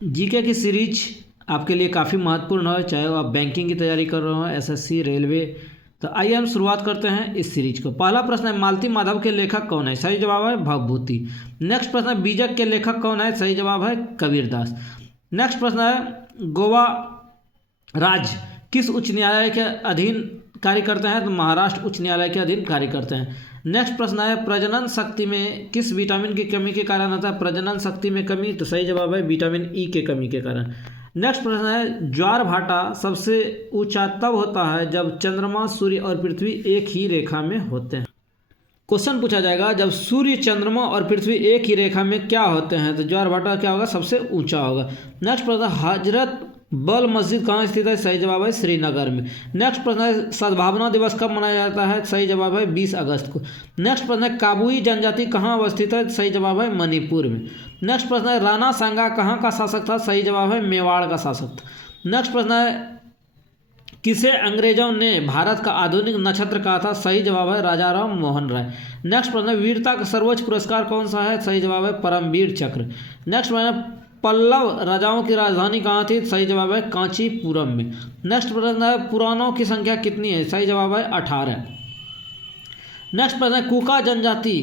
GK की series आपके लिए काफ़ी महत्वपूर्ण है, चाहे वो आप बैंकिंग की तैयारी कर रहे हो, एसएससी, रेलवे। तो आइए हम शुरुआत करते हैं इस सीरीज को। पहला प्रश्न है, मालती माधव के लेखक कौन है? सही जवाब है भवभूति। नेक्स्ट प्रश्न है, बीजक के लेखक कौन है? सही जवाब है कबीरदास। नेक्स्ट प्रश्न है, गोवा राज्य किस उच्च न्यायालय के अधीन कार्य करते हैं? तो महाराष्ट्र उच्च न्यायालय के अधीन कार्य करते हैं। नेक्स्ट प्रश्न है, प्रजनन शक्ति में किस विटामिन की कमी के कारण होता है प्रजनन शक्ति में कमी? तो सही जवाब है विटामिन ई के कमी के कारण। नेक्स्ट प्रश्न है, ज्वार भाटा सबसे ऊंचा तब होता है जब चंद्रमा, सूर्य और पृथ्वी एक ही रेखा में होते हैं। क्वेश्चन पूछा जाएगा, जब सूर्य, चंद्रमा और पृथ्वी एक ही रेखा में क्या होते हैं? तो ज्वार भाटा क्या होगा? सबसे ऊंचा होगा। नेक्स्ट प्रश्न, हजरत बल मस्जिद कहाँ स्थित है? सही जवाब है श्रीनगर में। नेक्स्ट प्रश्न है, सद्भावना दिवस कब मनाया जाता है? सही जवाब है 20 अगस्त को। नेक्स्ट प्रश्न है, काबुई जनजाति कहाँ अवस्थित है? सही जवाब है मणिपुर में। नेक्स्ट प्रश्न है, राणा सांगा कहाँ का शासक था? सही जवाब है मेवाड़ का शासक था। नेक्स्ट प्रश्न है, किसे अंग्रेजों ने भारत का आधुनिक नक्षत्र कहा था? सही जवाब है राजा राम मोहन राय। नेक्स्ट प्रश्न है, वीरता का सर्वोच्च पुरस्कार कौन सा है? सही जवाब है परमवीर चक्र। नेक्स्ट प्रश्न है, पल्लव राजाओं की राजधानी कहाँ थी? सही जवाब है कांचीपुरम में। नेक्स्ट प्रश्न है, पुराणों की संख्या कितनी है? सही जवाब है 18। नेक्स्ट प्रश्न है, कुका जनजाति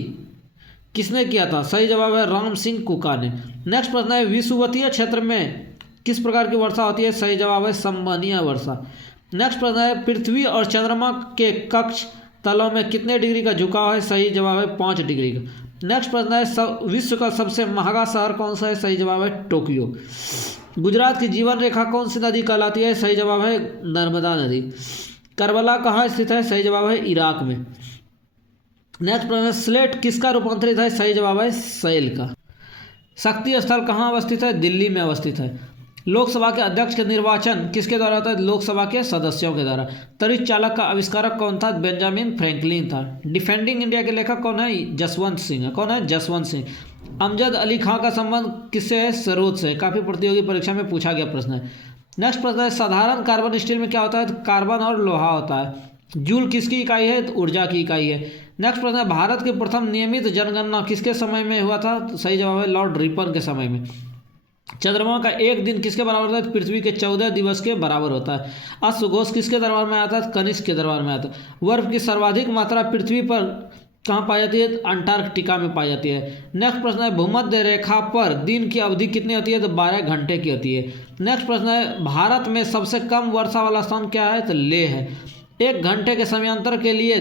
किसने किया था? सही जवाब है राम सिंह कुका ने। नेक्स्ट प्रश्न है, विषुवतीय क्षेत्र में किस प्रकार की वर्षा होती है? सही जवाब है संवहनीय वर्षा। नेक्स्ट प्रश्न है, पृथ्वी और चंद्रमा के कक्ष तलों में कितने डिग्री का झुकाव है? सही जवाब है 5 डिग्री का। नेक्स्ट प्रश्न है, विश्व का सबसे महंगा शहर कौन सा है? सही जवाब है टोक्यो। गुजरात की जीवन रेखा कौन सी नदी कहलाती है? सही जवाब है नर्मदा नदी। करबला कहाँ स्थित है? सही जवाब है इराक में। नेक्स्ट प्रश्न है, स्लेट किसका रूपांतरित है? सही जवाब है शैल का। शक्ति स्थल कहाँ अवस्थित है? दिल्ली में अवस्थित है। लोकसभा के अध्यक्ष का निर्वाचन किसके द्वारा होता है? लोकसभा के सदस्यों के द्वारा। तड़ित चालक का आविष्कारक कौन था? बेंजामिन फ्रैंकलिन था। डिफेंडिंग इंडिया के लेखक कौन है? जसवंत सिंह। कौन है? जसवंत सिंह। अमजद अली खां का संबंध किससे है? सरोज से। काफ़ी प्रतियोगी परीक्षा में पूछा गया प्रश्न है। नेक्स्ट प्रश्न है, साधारण कार्बन स्टील में क्या होता है? तो कार्बन और लोहा होता है। जूल किसकी इकाई है? तो ऊर्जा की इकाई है। नेक्स्ट प्रश्न है, भारत की प्रथम नियमित जनगणना किसके समय में हुआ था? तो सही जवाब है लॉर्ड रिपन के समय में। चंद्रमा का एक दिन किसके बराबर होता है? पृथ्वी के 14 दिवस के बराबर होता है। अश्वघोष किसके दरबार में आता है? कनिष्क के दरबार में आता है। बर्फ की सर्वाधिक मात्रा पृथ्वी पर कहाँ पाई जाती है? अंटार्कटिका में पाई जाती है। नेक्स्ट प्रश्न है, भूमध्य रेखा पर दिन की अवधि कितनी होती है? तो 12 घंटे की होती है। नेक्स्ट प्रश्न है, भारत में सबसे कम वर्षा वाला स्थान क्या है? तो लेह है। 1 घंटे के समयांतर के लिए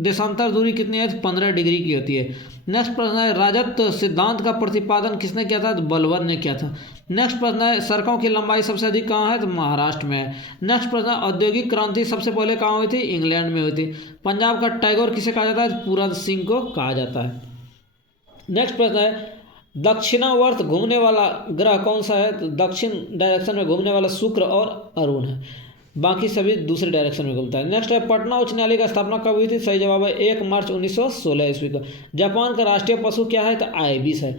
देशांतर दूरी कितनी है? तो 15 डिग्री की होती है। नेक्स्ट प्रश्न है, राजत्व सिद्धांत का प्रतिपादन किसने किया था? तो बलबन ने किया था। नेक्स्ट प्रश्न है, सड़कों की लंबाई सबसे अधिक कहाँ है? तो महाराष्ट्र में है। नेक्स्ट प्रश्न है, औद्योगिक क्रांति सबसे पहले कहाँ हुई थी? इंग्लैंड में हुई थी। पंजाब का टैगोर किसे कहा जाता है? तो पूरन सिंह को कहा जाता है। नेक्स्ट प्रश्न है, दक्षिणावर्त घूमने वाला ग्रह कौन सा है? तो दक्षिण डायरेक्शन में घूमने वाला शुक्र और अरुण है, बाकी सभी दूसरे डायरेक्शन में घूमता है। नेक्स्ट है, पटना उच्च न्यायालय की स्थापना कब हुई थी? सही जवाब है 1 मार्च 1916 ईस्वी को। जापान का राष्ट्रीय पशु क्या है? तो आइबिस है।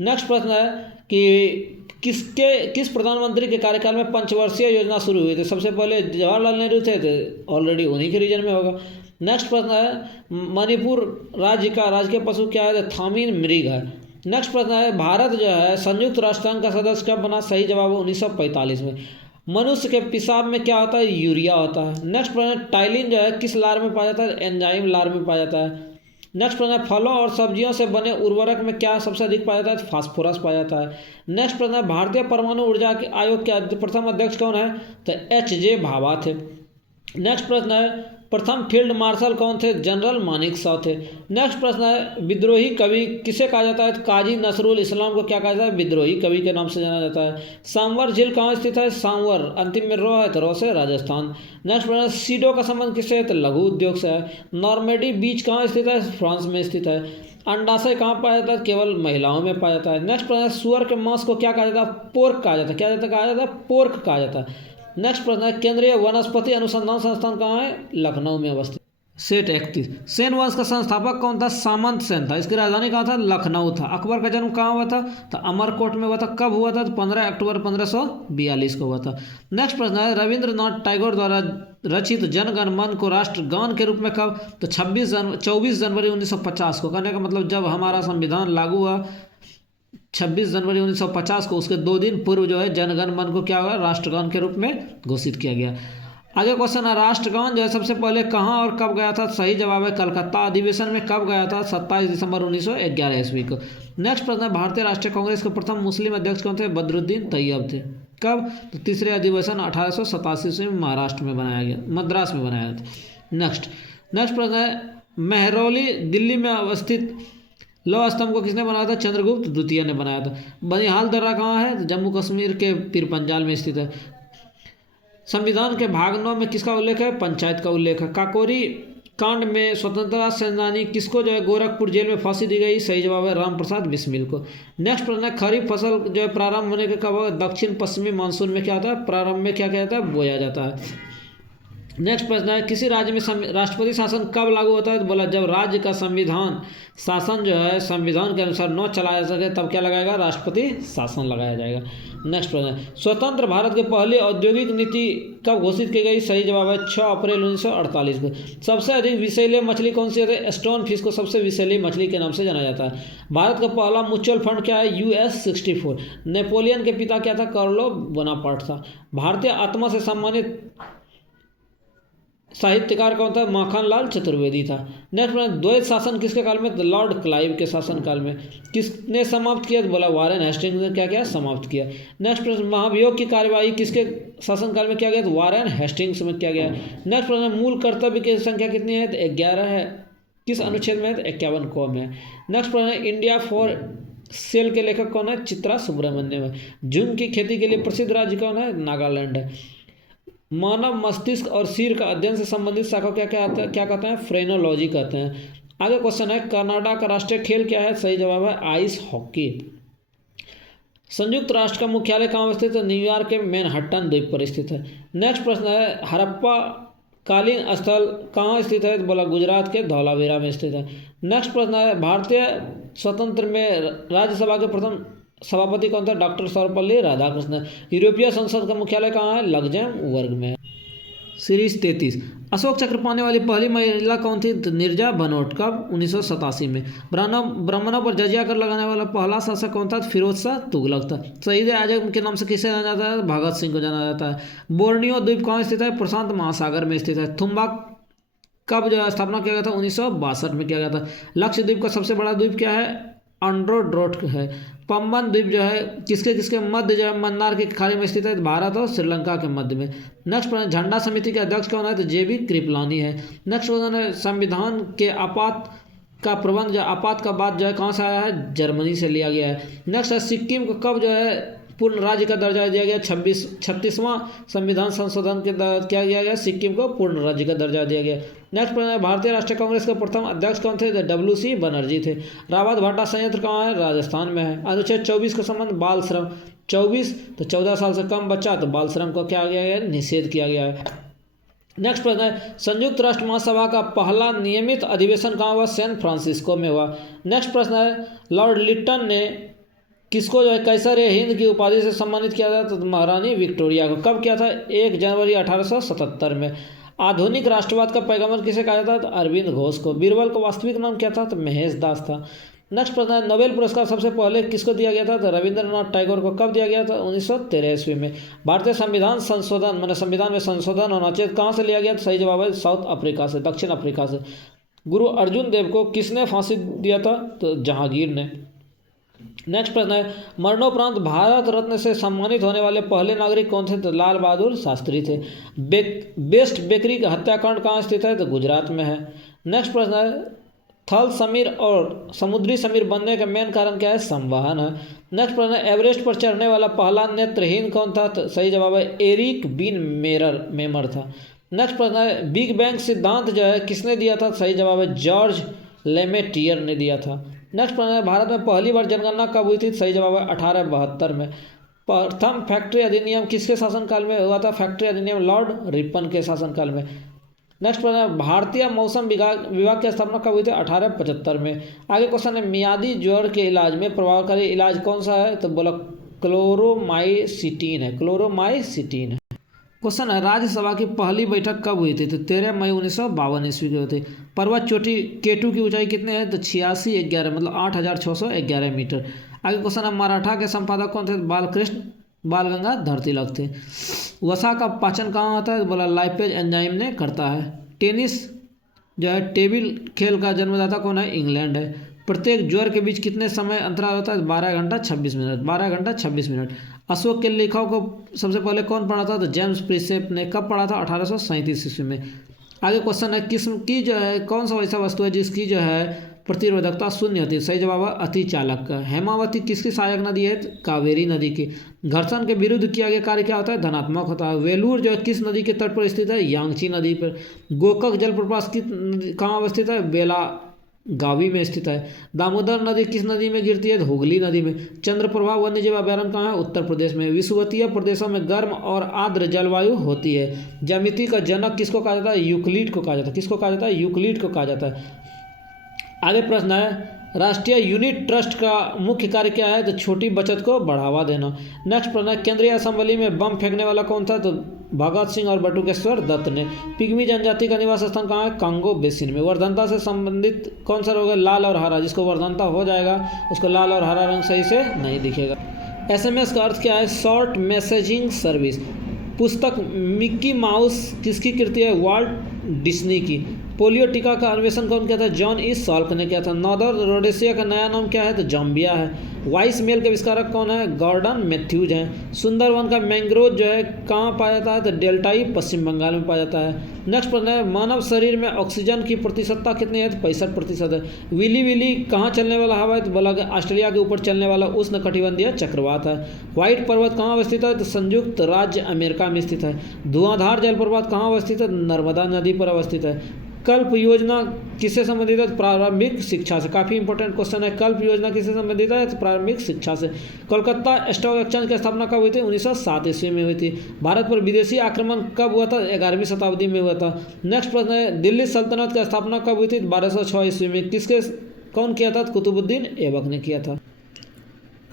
नेक्स्ट प्रश्न है कि किस प्रधानमंत्री के कार्यकाल में पंचवर्षीय योजना शुरू हुई थी? सबसे पहले जवाहरलाल नेहरू थे, तो ऑलरेडी उन्हीं के रीजन में होगा। नेक्स्ट प्रश्न है, मणिपुर राज्य का राजकीय पशु क्या है? तो थामिन मृग है। नेक्स्ट प्रश्न है, भारत जो है संयुक्त राष्ट्र संघ का सदस्य कब बना? सही जवाब है 1945 में। मनुष्य के पेशाब में क्या होता है? यूरिया होता है। नेक्स्ट प्रश्न, टाइलिन जो है किस लार में पाया जाता है? एंजाइम लार में पाया जाता है। नेक्स्ट प्रश्न, फलों और सब्जियों से बने उर्वरक में क्या सबसे अधिक पाया जाता है? फास्फोरस पाया जाता है। नेक्स्ट प्रश्न, भारतीय परमाणु ऊर्जा के आयोग के प्रथम अध्यक्ष कौन है? तो एच.जे. भाभा थे। नेक्स्ट प्रश्न है, प्रथम फील्ड मार्शल कौन थे? जनरल मानिक शॉ थे। नेक्स्ट प्रश्न है, विद्रोही कवि किसे कहा जाता है? तो काजी नसरुल इस्लाम को क्या कहा जाता है? विद्रोही कवि के नाम से जाना जाता है। सांवर झील कहाँ स्थित है? सांवर अंतिम में रो है, तो रो से राजस्थान। नेक्स्ट प्रश्न, सीडो का संबंध किससे है? तो लघु उद्योग से है। नॉर्मेडी बीच कहाँ स्थित है? फ्रांस में स्थित है। अंडाशय कहाँ पाया जाता है? केवल महिलाओं में पाया जाता है। नेक्स्ट प्रश्न, सुअर के मांस को क्या कहा जाता है? पोर्क कहा जाता है। क्या कहा जाता है? पोर्क कहा जाता है। नेक्स्ट प्रश्न है, केंद्रीय वनस्पति अनुसंधान संस्थान कहाँ है? लखनऊ में अवस्थित। सेठ 31, सेन वंश का संस्थापक कौन था? सामंत सेन था। इसकी राजधानी कहाँ था? लखनऊ था। अकबर का जन्म कहाँ हुआ था? तो अमरकोट में हुआ था। कब हुआ था? तो 15 अक्टूबर 1542 को हुआ था। नेक्स्ट प्रश्न है, रविंद्रनाथ टैगोर द्वारा रचित जनगण मन को राष्ट्रगान के रूप में कब? तो 24 जनवरी 1950 को। कहने का मतलब जब हमारा संविधान लागू हुआ 26 जनवरी 1950 को, उसके 2 दिन पूर्व जो है जनगण मन को क्या हुआ, राष्ट्रगान के रूप में घोषित किया गया। आगे क्वेश्चन है, राष्ट्रगान जो है सबसे पहले कहाँ और कब गया था? सही जवाब है कलकत्ता अधिवेशन में। कब गया था? 27 दिसंबर 1911 ईस्वी को। नेक्स्ट प्रश्न है, भारतीय राष्ट्रीय कांग्रेस के प्रथम मुस्लिम अध्यक्ष कौन थे? बदरुद्दीन तैयब थे। कब? तो तीसरे अधिवेशन 1887 ईस्वी में महाराष्ट्र में बनाया गया, मद्रास में बनाया था। नेक्स्ट प्रश्न है, मेहरौली दिल्ली में अवस्थित लौह स्तंभ को किसने बनाया था? चंद्रगुप्त द्वितीय ने बनाया था। बनिहाल दर्रा कहाँ है? तो जम्मू कश्मीर के पीरपंजाल में स्थित है। संविधान के भाग 9 में किसका उल्लेख है? पंचायत का उल्लेख है। काकोरी कांड में स्वतंत्रता सेनानी किसको जो है गोरखपुर जेल में फांसी दी गई? सही जवाब है राम प्रसाद बिस्मिल को। नेक्स्ट प्रश्न है, खरीफ फसल जो है प्रारंभ होने के कब? दक्षिण पश्चिमी मानसून में क्या होता है? प्रारंभ में क्या जाता है? बोया जाता है। नेक्स्ट प्रश्न है, किसी राज्य में राष्ट्रपति शासन कब लागू होता है? तो बोला जब राज्य का संविधान शासन जो है संविधान के अनुसार न चलाया जा सके तब क्या लगाएगा? राष्ट्रपति शासन लगाया जाएगा। नेक्स्ट प्रश्न है, स्वतंत्र भारत की पहली औद्योगिक नीति कब घोषित की गई? सही जवाब है 6 अप्रैल 1948 को। सबसे अधिक विषैले मछली कौन सी है? स्टोन फिश को सबसे विषैली मछली के नाम से जाना जाता है। भारत का पहला म्यूचुअल फंड क्या है? US-64। नेपोलियन के पिता क्या था? कार्लो बोनापार्ट था। भारतीय आत्मा से सम्मानित साहित्यकार कौन था? माखनलाल चतुर्वेदी था। नेक्स्ट प्रश्न, द्वैत शासन किसके काल में? लॉर्ड क्लाइव के शासन काल में। किसने समाप्त किया? तो बोला वारेन हेस्टिंग्स ने क्या किया? समाप्त किया। नेक्स्ट प्रश्न, महाभियोग की कार्यवाही किसके शासनकाल में किया गया? तो वारेन हेस्टिंग्स में किया गया। नेक्स्ट प्रश्न, मूल कर्तव्य की संख्या कितनी है? तो 11 है। किस अनुच्छेद में है? तो 51 को में है। नेक्स्ट प्रश्न, इंडिया फॉर सेल के लेखक कौन है? चित्रा सुब्रमण्यम है। झूम की खेती के लिए प्रसिद्ध राज्य कौन है? नागालैंड है। मानव मस्तिष्क और सिर का अध्ययन से संबंधित शाखा क्या कहते हैं? फ्रेनोलॉजी कहते हैं। आगे क्वेश्चन है, कनाडा का राष्ट्रीय खेल क्या है? सही जवाब है आइस हॉकी। संयुक्त राष्ट्र का मुख्यालय कहाँ स्थित है? न्यूयॉर्क के मैनहट्टन द्वीप पर स्थित है। नेक्स्ट प्रश्न है, हड़प्पा कालीन स्थल कहाँ स्थित है? तो बोला गुजरात के धौलावीरा में स्थित है। नेक्स्ट प्रश्न है, भारतीय स्वतंत्र में राज्यसभा के प्रथम सभापति कौन था? डॉक्टर सर्वपल्ली राधाकृष्णन। यूरोपीय संसद का मुख्यालय कहाँ है? लग्जमबर्ग में। सीरीज 33, अशोक चक्र पाने वाली पहली महिला कौन थी? तो नीरजा बनोट। कब? 1987 में। ब्राह्मणों पर जजिया कर लगाने वाला पहला शासक कौन था? फिरोज शाह तुगलक था। शहीद आजम के नाम से किसे जाना जाता है? भगत सिंह को जाना जाता है। बोर्नियो द्वीप कहाँ स्थित है? प्रशांत महासागर में स्थित है। थुम्बाक कब जो है स्थापना किया गया था? 1962 में किया गया था। लक्षद्वीप का सबसे बड़ा द्वीप क्या है? एंड्रोड्रोट है। पंबन द्वीप जो है किसके मध्य जो है मन्नार की खाड़ी में स्थित है? भारत और श्रीलंका के मध्य में। नेक्स्ट प्रश्न, झंडा समिति के अध्यक्ष कौन है? तो JB कृपलानी है। नेक्स्ट प्रश्न है, संविधान के आपात का प्रबंध जो आपात का बाद जो है कहाँ से आया है? जर्मनी से लिया गया है। नेक्स्ट है, सिक्किम को कब जो है पूर्ण राज्य का दर्जा दिया गया? 36वां संविधान संशोधन के क्या किया गया? सिक्किम को पूर्ण राज्य का दर्जा दिया गया। नेक्स्ट प्रश्न है, भारतीय राष्ट्रीय कांग्रेस के प्रथम अध्यक्ष कौन थे? WC बनर्जी थे। रावत भाटा संयंत्र कहाँ है? राजस्थान में है। अनुच्छेद 24 का संबंध बाल श्रम 24 तो 14 साल से कम बच्चा तो बाल श्रम को क्या किया गया? निषेध किया गया है। नेक्स्ट प्रश्न है, संयुक्त राष्ट्र महासभा का पहला नियमित अधिवेशन कहाँ हुआ? सैन फ्रांसिस्को में हुआ। नेक्स्ट प्रश्न है, लॉर्ड लिटन ने किसको जो है कैसर ए हिंद की उपाधि से सम्मानित किया था? तो महारानी विक्टोरिया को। कब किया था? 1 जनवरी 1877 में। आधुनिक राष्ट्रवाद का पैगंबर किसे कहा जाता है? तो अरविंद घोष को। बीरबल का वास्तविक नाम क्या था? तो महेश दास था। नेक्स्ट प्रश्न है, नोबेल पुरस्कार सबसे पहले किसको दिया गया था? तो रविंद्रनाथ टैगोर को। कब दिया गया था? 1913 ईस्वी में। भारतीय संविधान संशोधन मैंने संविधान में संशोधन होना चाहिए कहाँ से लिया गया? तो सही जवाब है साउथ अफ्रीका से, दक्षिण अफ्रीका से। गुरु अर्जुन देव को किसने फांसी दिया था? तो जहांगीर ने। नेक्स्ट प्रश्न है, मरणोपरांत भारत रत्न से सम्मानित होने वाले पहले नागरिक कौन थे? तो लाल बहादुर शास्त्री थे। बेस्ट बेकरी का हत्याकांड कहाँ स्थित है? तो गुजरात में है। नेक्स्ट प्रश्न है, थल समीर और समुद्री समीर बनने का मेन कारण क्या है? संवहन है। नेक्स्ट प्रश्न है, एवरेस्ट पर चढ़ने वाला पहला नेत्रहीन कौन था? तो सही जवाब है एरिक बिन मेमर था। नेक्स्ट प्रश्न है, बिग बैंग सिद्धांत जो है किसने दिया था? सही जवाब है जॉर्ज लेमेटियर ने दिया था। नेक्स्ट प्रश्न है, भारत में पहली बार जनगणना कब हुई थी? सही जवाब है 1872 में। प्रथम फैक्ट्री अधिनियम किसके शासनकाल में हुआ था? फैक्ट्री अधिनियम लॉर्ड रिपन के शासनकाल में। नेक्स्ट प्रश्न है, भारतीय मौसम विभाग की स्थापना कब हुई थी? 1875 में। आगे क्वेश्चन है, मियादी ज्वर के इलाज में प्रभावकारी इलाज कौन सा है? तो बोला क्लोरोमाइसिटीन है, क्लोरोमाइसिटीन है। क्वेश्चन है, राज्यसभा की पहली बैठक कब हुई थी? तो 13 मई 1952 ईस्वी की हुई थी। पर्वत चोटी K2 की ऊंचाई कितने है? तो 8611 मतलब 8611 मीटर। आगे क्वेश्चन है मराठा के संपादक कौन थे? बालकृष्ण बाल गंगाधर तिलक थे। वसा का पाचन कहाँ होता है? बोला लाइपेज एंजाइम ने करता है। टेनिस जो है टेबल खेल का जन्मदाता कौन है? इंग्लैंड है। प्रत्येक ज्वर के बीच कितने समय अंतराल होता है? 12 घंटा 26 मिनट। 12 घंटा 26 मिनट। अशोक के लेखों को सबसे पहले कौन पढ़ा था? तो जेम्स प्रिंसेप ने। कब पढ़ा था? 1837 ईस्वी में। आगे क्वेश्चन है किस्म की जो है कौन सा ऐसा वस्तु है जिसकी जो है प्रतिरोधकता शून्य होती है? सही जवाब है अतिचालक का। हेमावती किसकी सहायक नदी है? कावेरी नदी की। घर्षण के विरुद्ध किया गया कार्य क्या होता है? धनात्मक होता है। वेलूर जो है किस नदी के तट पर स्थित है? यांगची नदी पर। गोकक जलप्रपात कहाँ अवस्थित है? बेलागावी में स्थित है। दामोदर नदी किस नदी में गिरती है? हुगली नदी में। चंद्रप्रभा वन्यजीव अभयारण्य कहाँ है? उत्तर प्रदेश में। विषुवतीय प्रदेशों में गर्म और आर्द्र जलवायु होती है। ज्यामिति का जनक किसको कहा जाता है? यूक्लिड को कहा जाता है। किसको कहा जाता है? यूक्लिड को कहा जाता है। आगे प्रश्न है राष्ट्रीय यूनिट ट्रस्ट का मुख्य कार्य क्या है? तो छोटी बचत को बढ़ावा देना। नेक्स्ट प्रश्न है केंद्रीय असेंबली में बम फेंकने वाला कौन था? तो भगत सिंह और बटुकेश्वर दत्त ने। पिग्मी जनजाति का निवास स्थान कहाँ है? कांगो बेसिन में। वर्धनता से संबंधित कौन सा रोग है? लाल और हरा। जिसको वर्धनता हो जाएगा उसको लाल और हरा रंग सही से नहीं दिखेगा। SMS का अर्थ क्या है? Short messaging service. पुस्तक मिक्की माउस किसकी कृति है? वाल्ट डिज्नी की। पोलियो टीका का अन्वेषण कौन किया था? जॉन ई सॉल्क ने किया था। नॉर्दर्न रोडेशिया का नया नाम क्या है? तो जाम्बिया है। वाइस मेल के आविष्कारक कौन है? गॉर्डन मैथ्यूज हैं। सुंदरवन का मैंग्रोव जो है कहाँ पाया जाता है? तो डेल्टाई पश्चिम बंगाल में पाया जाता है। नेक्स्ट प्रश्न है मानव शरीर में ऑक्सीजन की प्रतिशतता कितनी है? तो 65% है। विली विली कहाँ चलने वाला हवा है? तो बोला ऑस्ट्रेलिया के ऊपर चलने वाला उष्ण कटिबंधीय चक्रवात है। व्हाइट पर्वत कहाँ अवस्थित है? तो संयुक्त राज्य अमेरिका में स्थित है। धुआंधार जलप्रपात कहाँ अवस्थित है? नर्मदा नदी पर अवस्थित है। कल्प योजना किससे संबंधित है? प्रारंभिक शिक्षा से। काफ़ी इंपॉर्टेंट क्वेश्चन है। कल्प योजना किससे संबंधित है? तो प्रारंभिक शिक्षा से। कोलकाता स्टॉक एक्सचेंज की स्थापना कब हुई थी? 1907 ईस्वी में हुई थी। भारत पर विदेशी आक्रमण कब हुआ था? 11वीं शताब्दी में हुआ था। नेक्स्ट प्रश्न है दिल्ली सल्तनत की स्थापना कब हुई थी? 1206 ईस्वी में। किसके कौन किया था? कुतुबुद्दीन ऐबक ने किया था।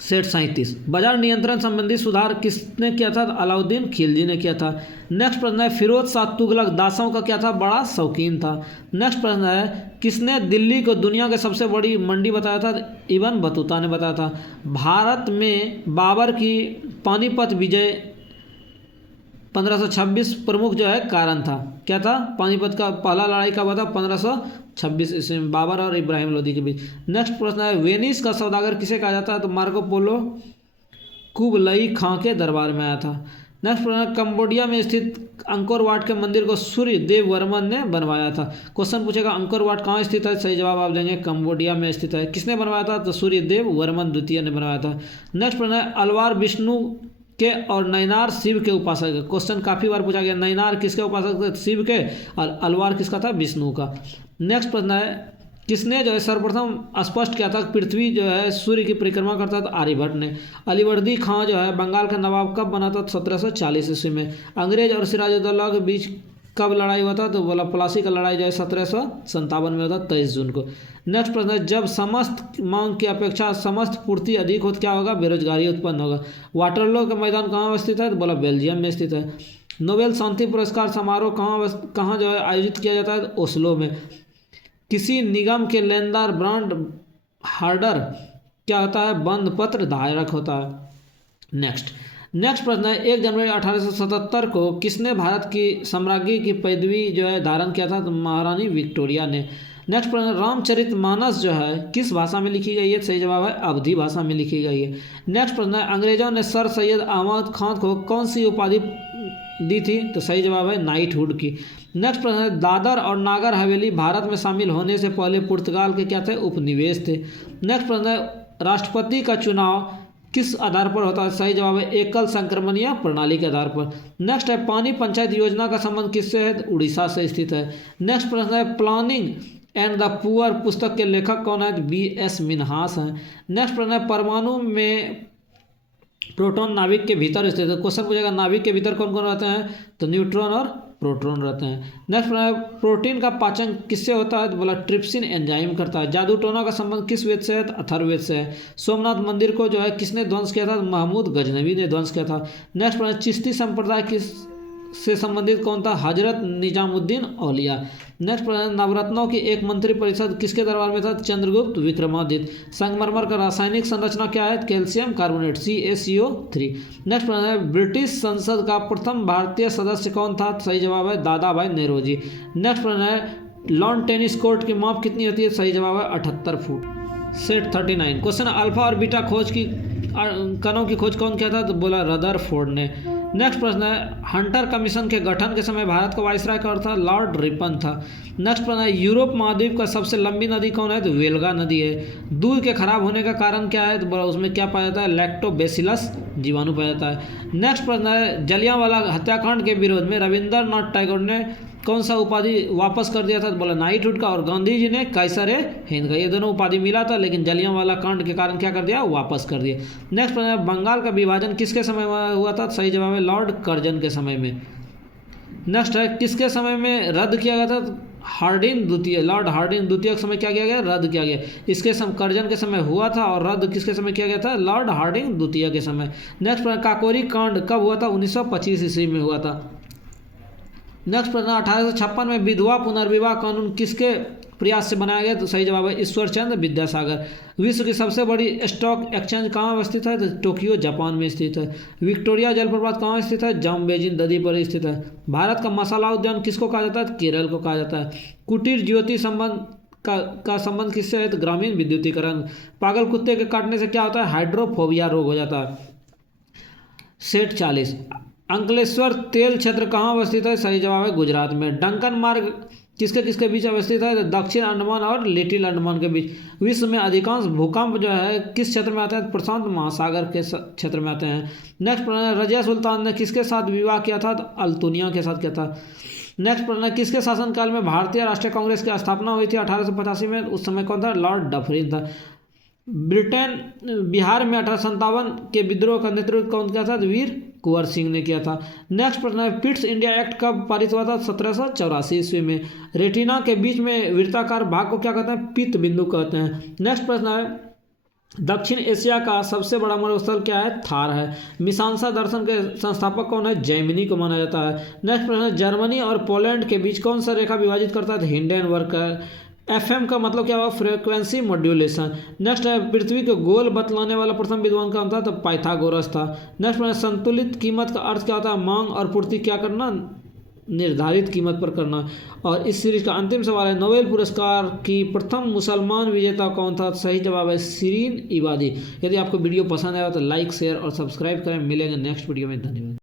सेट 37 बाजार नियंत्रण संबंधी सुधार किसने किया था? अलाउद्दीन खिलजी ने किया था। नेक्स्ट प्रश्न है फिरोज शाह तुगलक दासों का क्या था? बड़ा शौकीन था। नेक्स्ट प्रश्न है किसने दिल्ली को दुनिया की सबसे बड़ी मंडी बताया था? इब्न बतूता ने बताया था। भारत में बाबर की पानीपत विजय 1526 प्रमुख जो है कारण था। क्या था? पानीपत का पहला लड़ाई कब हुआ था? 1526 ईस्वी में बाबर और इब्राहिम लोदी के बीच। नेक्स्ट प्रश्न है वेनिस का सौदागर किसे कहा जाता है? तो मार्को पोलो कुबलई खां के दरबार में आया था। नेक्स्ट प्रश्न है कंबोडिया में स्थित अंकोर वाट के मंदिर को सूर्य देव वर्मन ने बनवाया था। क्वेश्चन पूछेगा अंकोर वाट कहाँ स्थित है? सही जवाब आप देंगे कंबोडिया में स्थित है। किसने बनवाया था? तो सूर्य देव वर्मन द्वितीय ने बनवाया था। नेक्स्ट प्रश्न है अलवार विष्णु के और नैनार शिव के उपासक है। क्वेश्चन काफ़ी बार पूछा गया। नैनार किसके उपासक थे? शिव के। और अलवार किसका था? विष्णु का। नेक्स्ट प्रश्न है किसने जो है सर्वप्रथम स्पष्ट किया था पृथ्वी जो है सूर्य की परिक्रमा करता था? आर्यभट्ट ने। अलीवर्दी खां जो है बंगाल का नवाब कब बना था? 1740 ईस्वी में। अंग्रेज और सिराजुद्दौला के बीच कब लड़ाई हुआ था? तो बोला प्लासी का लड़ाई जो है 1757 में हुआ था 23 जून को। नेक्स्ट प्रश्न है जब समस्त मांग की अपेक्षा समस्त पूर्ति अधिक हो तो क्या होगा? बेरोजगारी उत्पन्न होगा। वाटरलो का मैदान कहाँ अवस्थित है? तो बोला बेल्जियम में स्थित है। नोबेल शांति पुरस्कार समारोह कहाँ जो है आयोजित किया जाता है? ओस्लो में। किसी निगम के लेनदार ब्रांड हार्डर क्या होता है? बंद पत्र धारक होता है। नेक्स्ट प्रश्न है 1 जनवरी 1877 को किसने भारत की साम्राज्ञी की पदवी जो है धारण किया था? तो महारानी विक्टोरिया ने। नेक्स्ट प्रश्न रामचरितमानस जो है किस भाषा में लिखी गई है? सही जवाब है अवधी भाषा में लिखी गई है। नेक्स्ट प्रश्न है अंग्रेजों ने सर सैयद अहमद खान को कौन सी उपाधि दी थी? तो सही जवाब है नाइटहुड की। नेक्स्ट प्रश्न है दादर और नागर हवेली भारत में शामिल होने से पहले पुर्तगाल के क्या थे? उपनिवेश थे। नेक्स्ट प्रश्न है राष्ट्रपति का चुनाव किस आधार पर होता है? सही जवाब है एकल संक्रमणीय प्रणाली के आधार पर। नेक्स्ट है पानी पंचायत योजना का संबंध किससे है? उड़ीसा से स्थित है। नेक्स्ट प्रश्न है प्लानिंग एंड द पुअर पुस्तक के लेखक कौन है? BS मिन्हास हैं। नेक्स्ट प्रश्न है परमाणु में प्रोटॉन नाभिक के भीतर स्थित है। क्वेश्चन पूछेगा नाभिक के भीतर कौन कौन रहते हैं? तो न्यूट्रॉन और प्रोटॉन रहते हैं। नेक्स्ट प्रश्न है प्रोटीन का पाचन किससे होता है? तो बोला ट्रिप्सिन एंजाइम करता है। जादू टोना का संबंध किस वेद से है? तो अथर्ववेद से है। सोमनाथ मंदिर को जो है किसने ध्वंस किया था? महमूद गजनवी ने ध्वंस किया था। नेक्स्ट प्रश्न चिश्ती संप्रदाय से संबंधित कौन था? हजरत निजामुद्दीन औलिया। नेक्स्ट प्रश्न, नवरत्नों की एक मंत्री परिषद किसके दरबार में था? चंद्रगुप्त विक्रमादित्य। संगमरमर का रासायनिक संरचना क्या है? Calcium carbonate CaCO3। नेक्स्ट प्रश्न है, ब्रिटिश संसद का प्रथम भारतीय सदस्य कौन था? सही जवाब है दादा भाई नेहरूजी। नेक्स्ट प्रश्न है, लॉन टेनिस कोर्ट की माप कितनी होती है? सही जवाब है 78 फुट। सेट 39 क्वेश्चन, अल्फा और बीटा खोज की कणों की खोज कौन किया था? तो बोला रदरफोर्ड ने। नेक्स्ट प्रश्न है, हंटर कमीशन के गठन के समय भारत का वाइसराय कौन था? लॉर्ड रिपन था। नेक्स्ट प्रश्न है, यूरोप महाद्वीप का सबसे लंबी नदी कौन है? तो वेल्गा नदी है। दूध के खराब होने का कारण क्या है? तो बोला उसमें क्या पाया जाता है? लैक्टोबैसिलस जीवाणु पाया जाता है। नेक्स्ट प्रश्न है, जलियांवाला हत्याकांड के विरोध में रविंद्रनाथ टैगोर ने कौन सा उपाधि वापस कर दिया था? तो बोला नाइटहुड का, और गांधी जी ने कैसर हिंद का। ये दोनों उपाधि मिला था, लेकिन जलियांवाला कांड के कारण क्या कर दिया? वापस कर दिया। नेक्स्ट प्रश्न है, बंगाल का विभाजन किसके समय में हुआ था? सही जवाब है लॉर्ड कर्जन के समय में। नेक्स्ट है, किसके समय में रद्द किया गया था? हार्डिंग द्वितीय, लॉर्ड हार्डिंग द्वितीय के समय क्या किया गया? रद्द किया गया। इसके समय कर्जन के समय हुआ था, और रद्द किसके समय किया गया था? लॉर्ड हार्डिंग द्वितीय के समय। नेक्स्ट प्रश्न, काकोरी कांड कब हुआ था? 1925 ईस्वी में हुआ था। नेक्स्ट प्रश्न, 1856 में विधवा पुनर्विवाह कानून किसके प्रयास से बनाया गया? तो सही जवाब है ईश्वरचंद्र विद्यासागर। विश्व की सबसे बड़ी स्टॉक एक्सचेंज कहाँ स्थित है? तो टोक्यो जापान में स्थित है। विक्टोरिया जलप्रपात कहाँ स्थित है? जाम्बेजी नदी पर स्थित है। भारत का मसाला उद्यान किसको कहा जाता है? केरल को कहा जाता है। कुटीर ज्योति संबंध का संबंध किससे है? तो ग्रामीण विद्युतीकरण। पागल कुत्ते के काटने से क्या होता है? हाइड्रोफोबिया रोग हो जाता है। सेट 40, अंकलेश्वर तेल क्षेत्र कहाँ अवस्थित है? सही जवाब है गुजरात में। डंकन मार्ग किसके किसके बीच अवस्थित है? दक्षिण अंडमान और लिटिल अंडमान के बीच। विश्व में अधिकांश भूकंप जो है किस क्षेत्र में आते हैं? प्रशांत महासागर के क्षेत्र में आते हैं। नेक्स्ट प्रश्न, रजिया सुल्तान ने किसके साथ विवाह किया था? तो अल्तुनिया के साथ किया था। नेक्स्ट प्रश्न, किसके शासनकाल में भारतीय राष्ट्रीय कांग्रेस की स्थापना हुई थी? 1885 में। उस समय कौन था? लॉर्ड डफरिन था। ब्रिटेन बिहार में 1857 के विद्रोह का नेतृत्व कौन किया था? वीर कुंवर सिंह ने किया था। नेक्स्ट प्रश्न है, पिट्स इंडिया एक्ट कब पारित हुआ था? 1784 ईस्वी में। रेटिना के बीच में वृत्ताकार भाग को क्या कहते हैं? पित्त बिंदु कहते हैं। नेक्स्ट प्रश्न है, दक्षिण एशिया का सबसे बड़ा मरुस्थल क्या है? थार है। मीमांसा दर्शन के संस्थापक कौन है? जैमिनी को माना जाता है। नेक्स्ट प्रश्न है, जर्मनी और पोलैंड के बीच कौन सा रेखा विभाजित करता है? हिंडेनबर्ग का। FM का मतलब क्या हुआ? Frequency modulation. नेक्स्ट है, पृथ्वी को गोल बतलाने वाला प्रथम विद्वान कौन था? तो पाइथागोरस था। नेक्स्ट है, संतुलित कीमत का अर्थ क्या होता है? मांग और पूर्ति क्या करना? निर्धारित कीमत पर करना। और इस सीरीज का अंतिम सवाल है, नोबेल पुरस्कार की प्रथम मुसलमान विजेता कौन था? सही जवाब है शिरीन इबादी। यदि आपको वीडियो पसंद आया तो लाइक शेयर और सब्सक्राइब करें। मिलेंगे नेक्स्ट वीडियो में। धन्यवाद।